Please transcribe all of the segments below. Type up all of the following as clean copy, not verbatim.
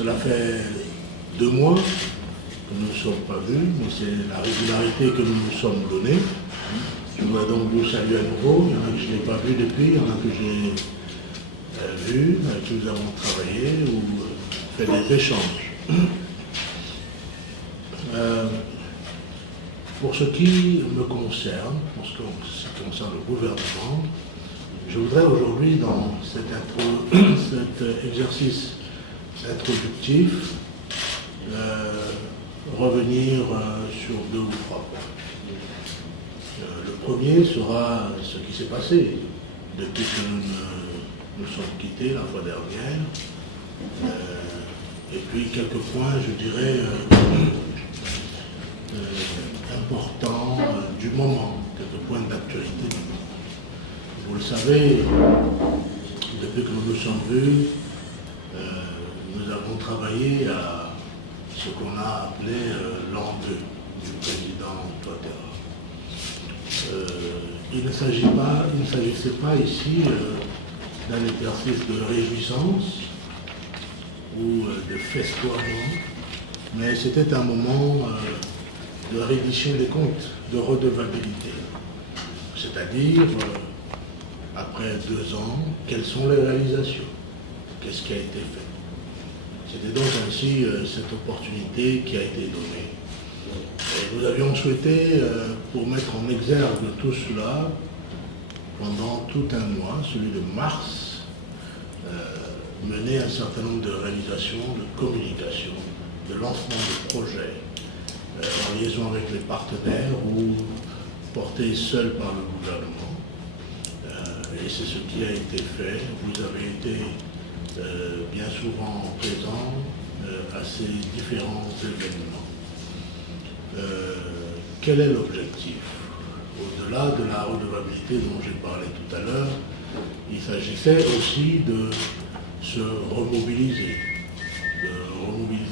Cela fait 2 mois que nous ne sommes pas vus, mais c'est la régularité que nous nous sommes donnée. Je voudrais donc vous saluer à nouveau. Il y en a que je n'ai pas vu depuis, il y en a que j'ai vu, avec qui nous avons travaillé ou fait des échanges. Pour ce qui me concerne, pour ce qui concerne le gouvernement, je voudrais aujourd'hui, dans cet exercice introductif, revenir sur 2 ou 3 points. Le premier sera ce qui s'est passé depuis que nous sommes quittés la fois dernière, et puis quelques points, je dirais, importants du moment, quelques points d'actualité du moment. Vous le savez, depuis que nous nous sommes vus, nous avons travaillé à ce qu'on a appelé l'an 2 du président Ouattara. Il ne s'agissait pas ici d'un exercice de réjouissance ou de festoiement, mais c'était un moment de reddition des comptes, de redevabilité. C'est-à-dire, après 2 ans, quelles sont les réalisations? Qu'est-ce qui a été fait? C'était donc ainsi cette opportunité qui a été donnée. Et nous avions souhaité, pour mettre en exergue tout cela, pendant tout un mois, celui de mars, mener un certain nombre de réalisations, de communication, de lancement de projets, en liaison avec les partenaires ou portés seuls par le gouvernement. Et c'est ce qui a été fait. Vous avez été bien souvent présents à ces différents événements. Quel est l'objectif? Au-delà de la redevabilité dont j'ai parlé tout à l'heure, il s'agissait aussi de se remobiliser,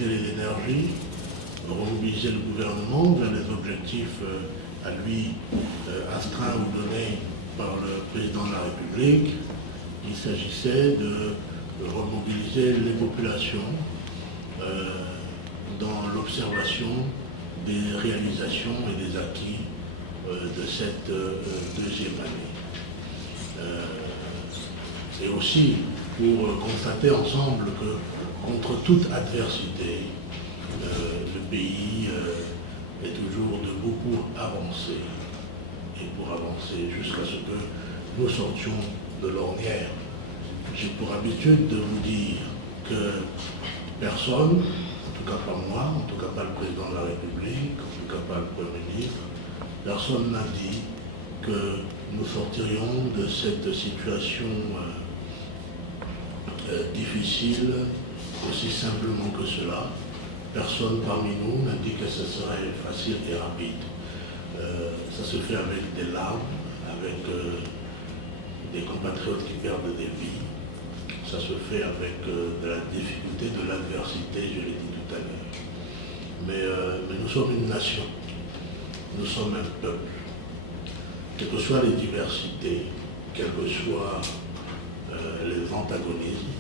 les énergies, de remobiliser le gouvernement vers les objectifs à lui astreints ou donnés par le président de la République. Il s'agissait de remobiliser les populations dans l'observation des réalisations et des acquis de cette 2e année. Et aussi pour constater ensemble que contre toute adversité, le pays est toujours de beaucoup avancé, et pour avancer jusqu'à ce que nous sortions de l'ornière. J'ai pour habitude de vous dire que personne, en tout cas pas moi, en tout cas pas le président de la République, en tout cas pas le Premier ministre, personne n'a dit que nous sortirions de cette situation difficile aussi simplement que cela. Personne parmi nous n'a dit que ce serait facile et rapide. Ça se fait avec des larmes, avec des compatriotes qui perdent des vies. Ça se fait avec de la difficulté, de l'adversité, je l'ai dit tout à l'heure. Mais nous sommes une nation, nous sommes un peuple. Quelles que soient les diversités, quels que soient les antagonismes,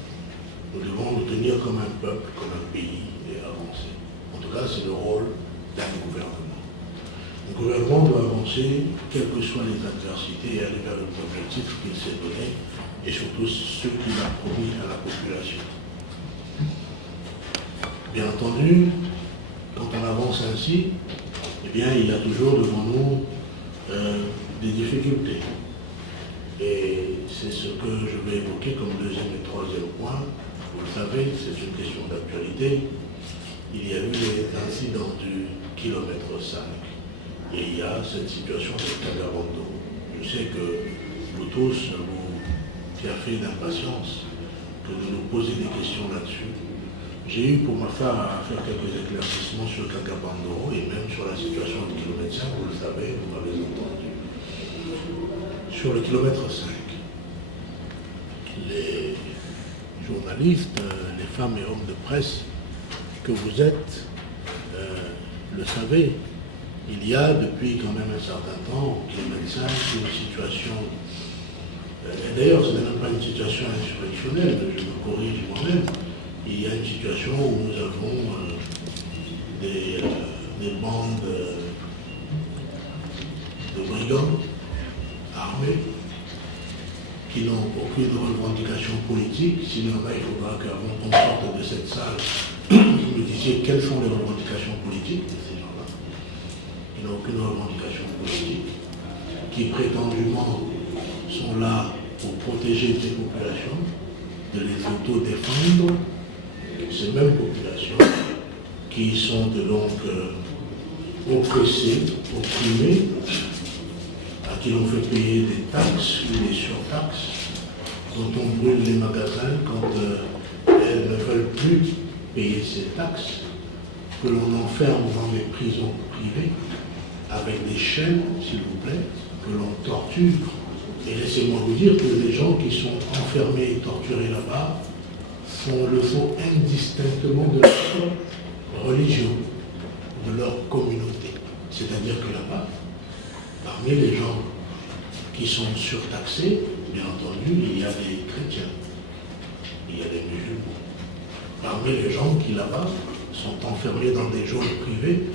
nous devons nous tenir comme un peuple, comme un pays et avancer. En tout cas, c'est le rôle d'un gouvernement. Le gouvernement doit avancer, quelles que soient les adversités, et aller vers les objectifs qu'il s'est donné, et surtout ceux qu'il a promis à la population. Bien entendu, quand on avance ainsi, eh bien, il y a toujours devant nous des difficultés. Et c'est ce que je vais évoquer comme 2e et 3e point. Vous le savez, c'est une question d'actualité. Il y a eu les incidents du kilomètre 5. Et il y a cette situation de Kagabando. Je sais que vous tous, vous fait d'impatience que de nous poser des questions là-dessus. J'ai eu pour ma part à faire quelques éclaircissements sur Kagabando et même sur la situation du kilomètre 5, vous le savez, vous m'avez entendu. Sur le kilomètre 5, les journalistes, les femmes et hommes de presse que vous êtes, le savez, il y a depuis quand même un certain temps au kilomètre 5 une situation, et d'ailleurs ce n'est même pas une situation insurrectionnelle, je me corrige moi-même, il y a une situation où nous avons des bandes de brigands armés qui n'ont aucune revendication politique. S'il y en a, il faudra qu'avant qu'on sorte de cette salle, vous me disiez quelles sont les revendications politiques de ces gens-là. Ils n'ont aucune revendication politique, qui prétendument sont là pour protéger ces populations, de les autodéfendre, ces mêmes populations qui sont donc oppressées, opprimées, à qui l'on fait payer des taxes ou des surtaxes, dont on brûle les magasins quand elles ne veulent plus payer ces taxes, que l'on enferme dans des prisons privées avec des chaînes, s'il vous plaît, que l'on torture. Et laissez-moi vous dire que les gens qui sont enfermés et torturés là-bas le font indistinctement de leur religion, de leur communauté. C'est-à-dire que là-bas, parmi les gens qui sont surtaxés, bien entendu, il y a des chrétiens, il y a des musulmans. Parmi les gens qui là-bas sont enfermés dans des geôles privées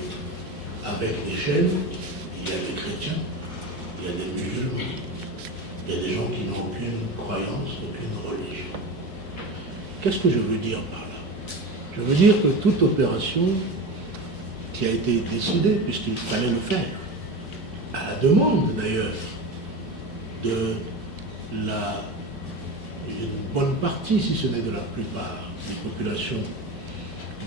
avec des chaînes, il y a des chrétiens, il y a des musulmans, il y a des gens qui n'ont aucune croyance, aucune religion. Qu'est-ce que je veux dire par là? Je veux dire que toute opération qui a été décidée, puisqu'il fallait le faire, à la demande d'ailleurs de une bonne partie, si ce n'est de la plupart, des populations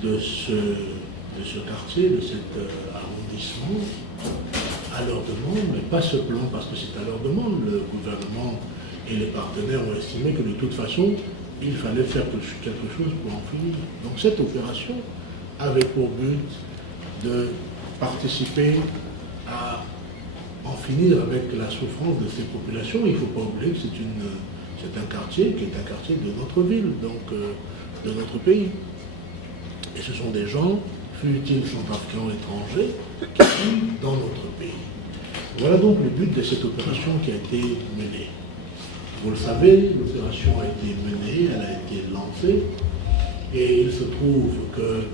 de ce quartier, de cet arrondissement, à leur demande, mais pas seulement parce que c'est à leur demande. Le gouvernement et les partenaires ont estimé que de toute façon, il fallait faire quelque chose pour en finir. Donc cette opération avait pour but de participer à en finir avec la souffrance de ces populations. Il ne faut pas oublier que c'est un quartier qui est un quartier de notre ville, donc de notre pays. Et ce sont des gens, fût-ils centrafricains étrangers, qui vivent dans notre pays. Voilà donc le but de cette opération qui a été menée. Vous le savez, l'opération a été menée, elle a été lancée, et il se trouve que,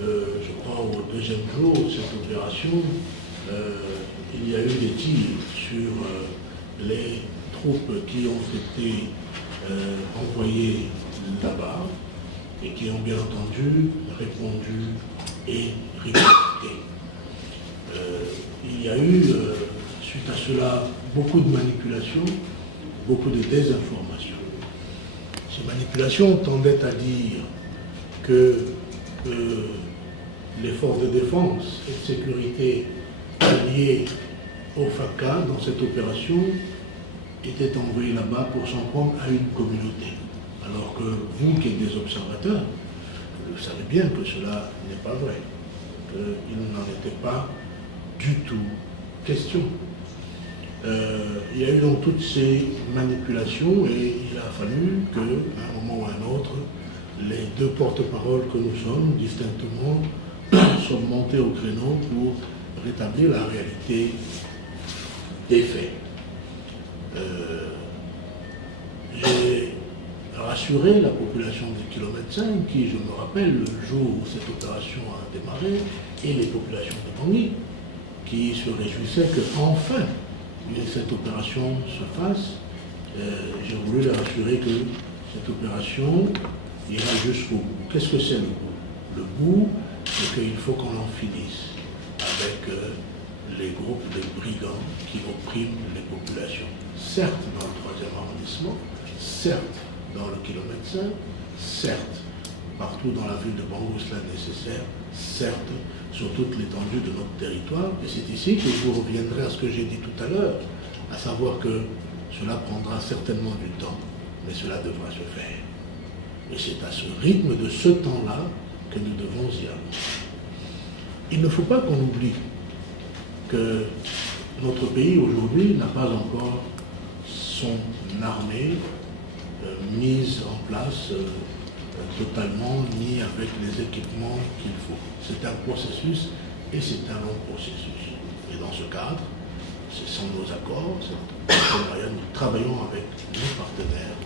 je crois, au deuxième jour de cette opération, il y a eu des tirs sur les troupes qui ont été envoyées là-bas et qui ont bien entendu répondu et riposté. Il y a eu, suite à cela, beaucoup de manipulations, beaucoup de désinformation. Ces manipulations tendaient à dire que les forces de défense et de sécurité alliées au FACA dans cette opération étaient envoyées là-bas pour s'en prendre à une communauté. Alors que vous qui êtes des observateurs, vous savez bien que cela n'est pas vrai, qu'il n'en était pas du tout question. Il y a eu donc toutes ces manipulations et il a fallu qu'à un moment ou à un autre, les deux porte-paroles que nous sommes, distinctement, soient montés au créneau pour rétablir la réalité des faits. J'ai rassuré la population des kilomètres 5 qui, je me rappelle, le jour où cette opération a démarré, et les populations de Bangui, qui se réjouissaient qu'enfin cette opération se fasse. J'ai voulu les rassurer que cette opération ira jusqu'au bout. Qu'est-ce que c'est le bout? Le bout, c'est qu'il faut qu'on en finisse avec les groupes de brigands qui oppriment les populations. Certes dans le 3e arrondissement, certes dans le kilomètre 5, certes partout dans la ville de Bangui cela est nécessaire, certes sur toute l'étendue de notre territoire. Et c'est ici que je reviendrai à ce que j'ai dit tout à l'heure, à savoir que cela prendra certainement du temps, mais cela devra se faire. Et c'est à ce rythme de ce temps-là que nous devons y aller. Il ne faut pas qu'on oublie que notre pays aujourd'hui n'a pas encore son armée mise en place totalement, ni avec les équipements qu'il faut. C'est un processus et c'est un long processus. Et dans ce cadre, c'est sans nos accords, nous travaillons avec nos partenaires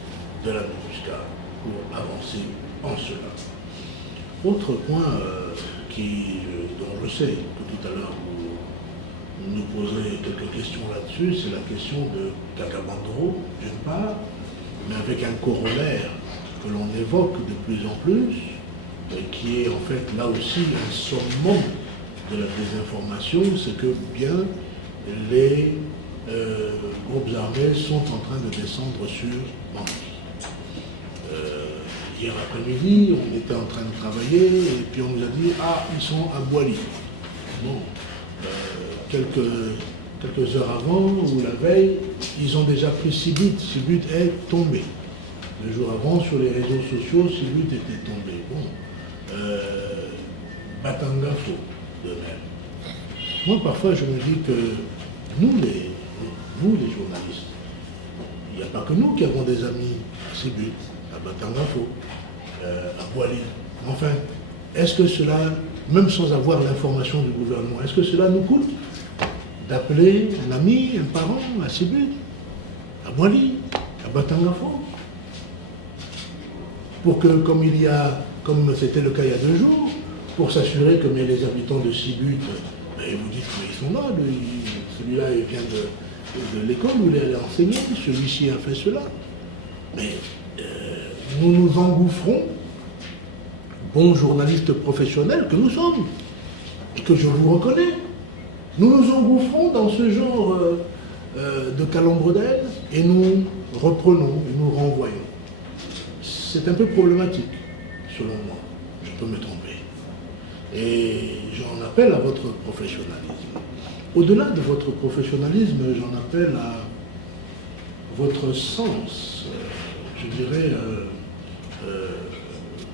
de la MINUSCA pour avancer en cela. Autre point dont je sais que tout à l'heure vous nous poserez quelques questions là-dessus, c'est la question de Kaka-Bandoro, d'une part, mais avec un corollaire que l'on évoque de plus en plus, et qui est en fait là aussi un summum de la désinformation, c'est que bien les groupes armés sont en train de descendre sur Bangui. Hier après-midi, on était en train de travailler et puis on nous a dit « Ah, ils sont à Boili ». Bon, quelques heures avant ou la veille, ils ont déjà pris Sibut. Sibut est tombé. Le jour avant, sur les réseaux sociaux, Sibut était tombé. Bon, Batangafo, de même. Moi, parfois, je me dis que vous, les journalistes, il n'y a pas que nous qui avons des amis à Sibut, à Batangafo, à Boili. Enfin, est-ce que cela, même sans avoir l'information du gouvernement, est-ce que cela nous coûte d'appeler un ami, un parent à Sibut, à Boili, à Batangafo, pour que, comme c'était le cas il y a 2 jours, pour s'assurer que les habitants de Sibut, vous dites qu'ils sont là, celui-là il vient de l'école où il est allé enseigner, celui-ci a fait cela. Mais nous nous engouffrons, bons journalistes professionnels que nous sommes, et que je vous reconnais, nous nous engouffrons dans ce genre de calembredel et nous reprenons et nous renvoyons. C'est un peu problématique, selon moi. Je peux me tromper. Et j'en appelle à votre professionnalisme. Au-delà de votre professionnalisme, j'en appelle à votre sens, je dirais,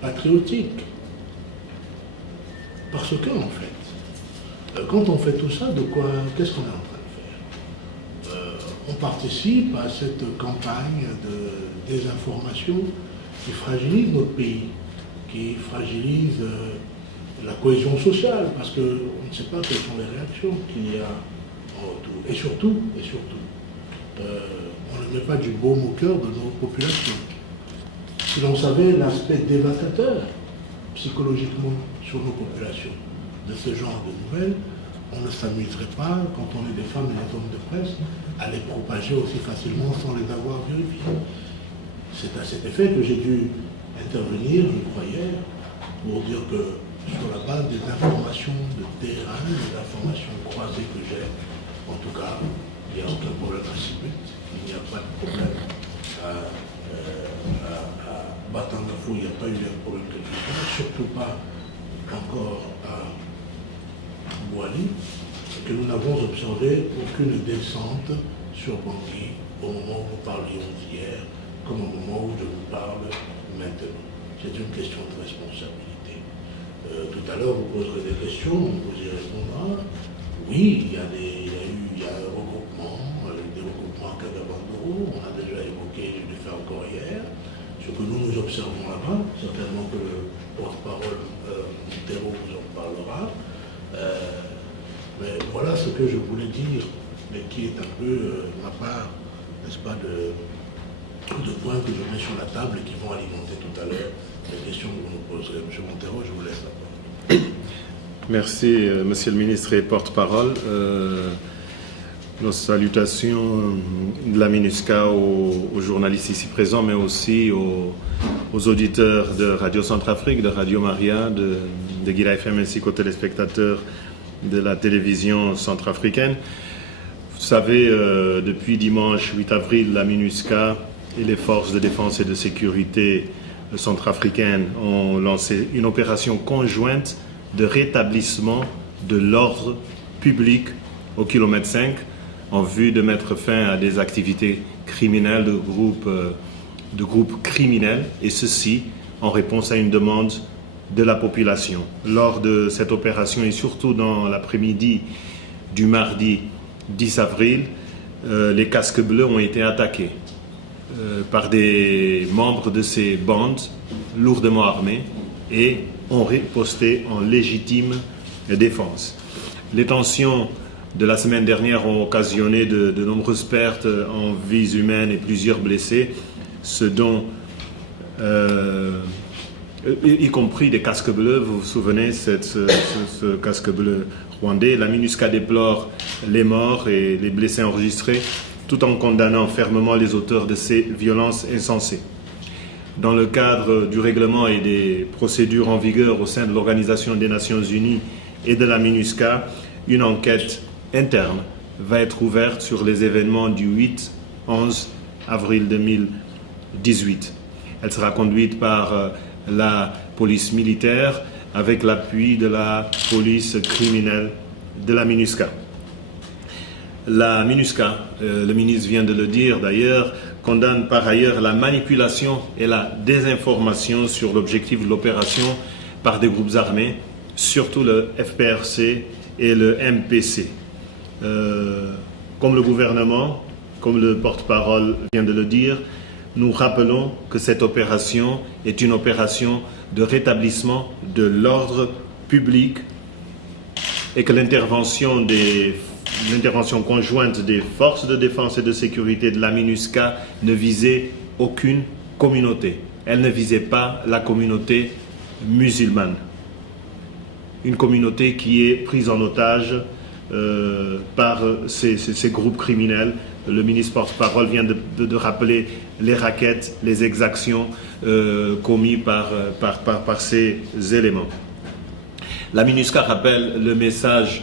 patriotique. Parce que, en fait, quand on fait tout ça, qu'est-ce qu'on est en train de faire? On participe à cette campagne de désinformation qui fragilise notre pays, qui fragilise la cohésion sociale, parce qu'on ne sait pas quelles sont les réactions qu'il y a en retour. Et surtout, on ne met pas du baume au cœur de nos populations. Si l'on savait l'aspect dévastateur psychologiquement sur nos populations de ce genre de nouvelles, on ne s'amuserait pas, quand on est des femmes et des hommes de presse, à les propager aussi facilement sans les avoir vérifiées. C'est à cet effet que j'ai dû intervenir, je crois hier, pour dire que sur la base des informations de terrain, des informations croisées que j'ai, en tout cas, il n'y a aucun problème à Sibut, il n'y a pas de problème à Batangafo, il n'y a pas eu un problème quelque chose, surtout pas encore à Boili, que nous n'avons observé aucune descente sur Bangui au moment où nous parlions hier, comme au moment où je vous parle maintenant. C'est une question de responsabilité. Tout à l'heure, vous poserez des questions, on vous y répondra. Oui, il y a un regroupement, des regroupements à Kaka-Bandoro, on a déjà évoqué, je l'ai fait encore hier, ce que nous observons là-bas, certainement que le porte-parole Montero vous en parlera. Mais voilà ce que je voulais dire, mais qui est un peu ma part, n'est-ce pas, de points que je mets sur la table et qui vont alimenter tout à l'heure les questions que vous nous poserez. Monsieur Montero, je vous laisse la parole. Merci, Monsieur le ministre et porte-parole. Nos salutations de la MINUSCA aux journalistes ici présents, mais aussi aux auditeurs de Radio Centrafrique, de Radio Maria, de Guira FM, ainsi qu'aux téléspectateurs de la télévision centrafricaine. Vous savez, depuis dimanche 8 avril, la MINUSCA et les forces de défense et de sécurité centrafricaines ont lancé une opération conjointe de rétablissement de l'ordre public au kilomètre 5 en vue de mettre fin à des activités criminelles de groupes criminels, et ceci en réponse à une demande de la population. Lors de cette opération et surtout dans l'après-midi du mardi 10 avril, les casques bleus ont été attaqués par des membres de ces bandes lourdement armés et ont riposté en légitime défense. Les tensions de la semaine dernière ont occasionné de nombreuses pertes en vies humaines et plusieurs blessés, ce dont y compris des casques bleus. Vous vous souvenez, ce casque bleu rwandais. La MINUSCA déplore les morts et les blessés enregistrés, tout en condamnant fermement les auteurs de ces violences insensées. Dans le cadre du règlement et des procédures en vigueur au sein de l'Organisation des Nations Unies et de la MINUSCA, une enquête interne va être ouverte sur les événements du 8-11 avril 2018. Elle sera conduite par la police militaire avec l'appui de la police criminelle de la MINUSCA. La MINUSCA, le ministre vient de le dire d'ailleurs, condamne par ailleurs la manipulation et la désinformation sur l'objectif de l'opération par des groupes armés, surtout le FPRC et le MPC. Comme le gouvernement, comme le porte-parole vient de le dire, nous rappelons que cette opération est une opération de rétablissement de l'ordre public et que l'intervention conjointe des forces de défense et de sécurité de la MINUSCA ne visait aucune communauté. Elle ne visait pas la communauté musulmane. Une communauté qui est prise en otage par ces groupes criminels. Le ministre porte-parole vient de rappeler les rackets, les exactions commis par ces éléments. La MINUSCA rappelle le message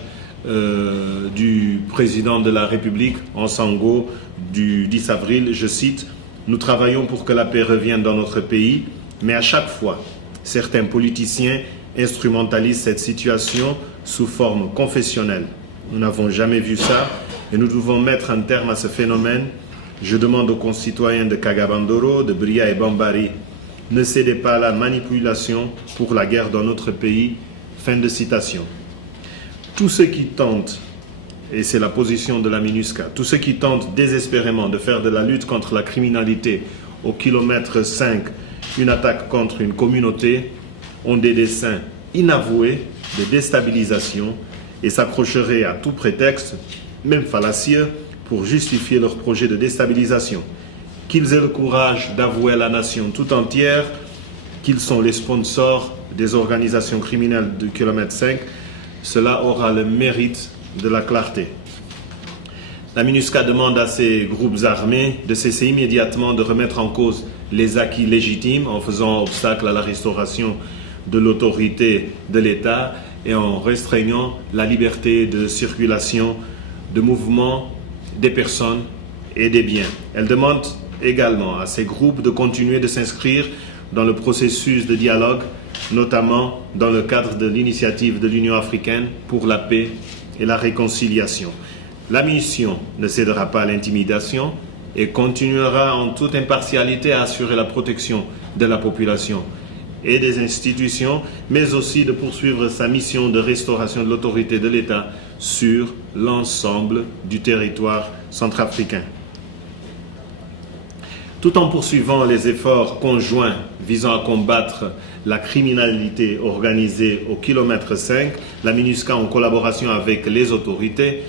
du président de la République en Sango du 10 avril, je cite, « Nous travaillons pour que la paix revienne dans notre pays, mais à chaque fois, certains politiciens instrumentalisent cette situation sous forme confessionnelle. Nous n'avons jamais vu ça et nous devons mettre un terme à ce phénomène. Je demande aux concitoyens de Kagabandoro, de Bria et Bambari, ne cédez pas à la manipulation pour la guerre dans notre pays. » Fin de citation. Tous ceux qui tentent, et c'est la position de la MINUSCA, tous ceux qui tentent désespérément de faire de la lutte contre la criminalité au kilomètre 5 une attaque contre une communauté ont des desseins inavoués de déstabilisation et s'accrocheraient à tout prétexte, même fallacieux, pour justifier leur projet de déstabilisation. Qu'ils aient le courage d'avouer à la nation tout entière qu'ils sont les sponsors des organisations criminelles du kilomètre 5, cela aura le mérite de la clarté. La MINUSCA demande à ces groupes armés de cesser immédiatement de remettre en cause les acquis légitimes en faisant obstacle à la restauration de l'autorité de l'État et en restreignant la liberté de circulation, de mouvement des personnes et des biens. Elle demande également à ces groupes de continuer de s'inscrire dans le processus de dialogue, notamment dans le cadre de l'initiative de l'Union africaine pour la paix et la réconciliation. La mission ne cédera pas à l'intimidation et continuera en toute impartialité à assurer la protection de la population et des institutions, mais aussi de poursuivre sa mission de restauration de l'autorité de l'État sur l'ensemble du territoire centrafricain. Tout en poursuivant les efforts conjoints visant à combattre la criminalité organisée au kilomètre 5, la MINUSCA, en collaboration avec les autorités,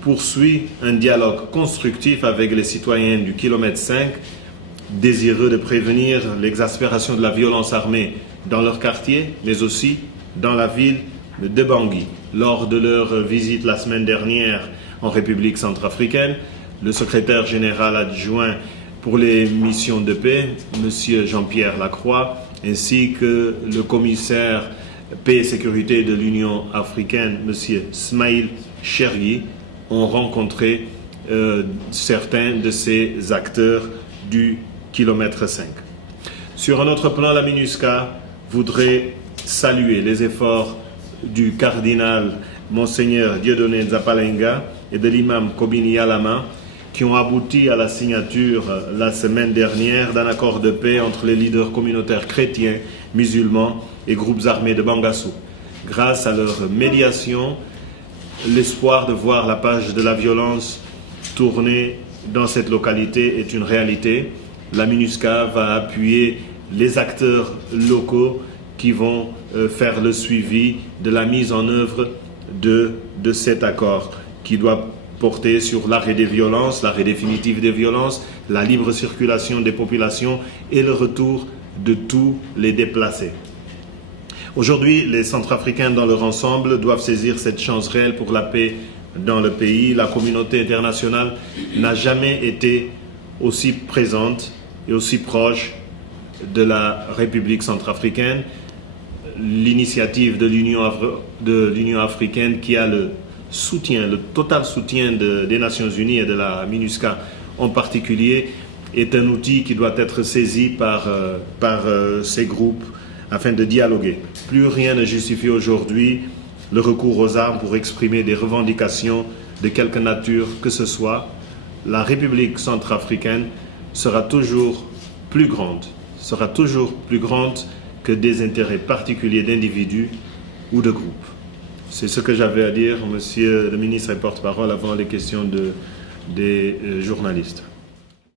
poursuit un dialogue constructif avec les citoyens du kilomètre 5, désireux de prévenir l'exaspération de la violence armée dans leur quartier, mais aussi dans la ville de Bangui. Lors de leur visite la semaine dernière en République centrafricaine, le secrétaire général adjoint pour les missions de paix, M. Jean-Pierre Lacroix, ainsi que le commissaire paix et sécurité de l'Union africaine, M. Smaïl Chergui, ont rencontré certains de ces acteurs du kilomètre 5. Sur un autre plan, la MINUSCA voudrait saluer les efforts du cardinal Monseigneur Dieudonné Nzapalenga et de l'imam Kobini Yalama, qui ont abouti à la signature la semaine dernière d'un accord de paix entre les leaders communautaires chrétiens, musulmans et groupes armés de Bangassou. Grâce à leur médiation, l'espoir de voir la page de la violence tourner dans cette localité est une réalité. La MINUSCA va appuyer les acteurs locaux qui vont faire le suivi de la mise en œuvre de cet accord qui doit porter sur l'arrêt des violences, l'arrêt définitif des violences, la libre circulation des populations et le retour de tous les déplacés. Aujourd'hui, les Centrafricains dans leur ensemble doivent saisir cette chance réelle pour la paix dans le pays. La communauté internationale n'a jamais été aussi présente et aussi proche de la République centrafricaine. L'initiative de l'Union africaine qui a le total soutien des Nations Unies et de la MINUSCA en particulier, est un outil qui doit être saisi par ces groupes afin de dialoguer. Plus rien ne justifie aujourd'hui le recours aux armes pour exprimer des revendications de quelque nature que ce soit. La République centrafricaine sera toujours plus grande que des intérêts particuliers d'individus ou de groupes. C'est ce que j'avais à dire, monsieur le ministre et porte-parole, avant les questions des journalistes.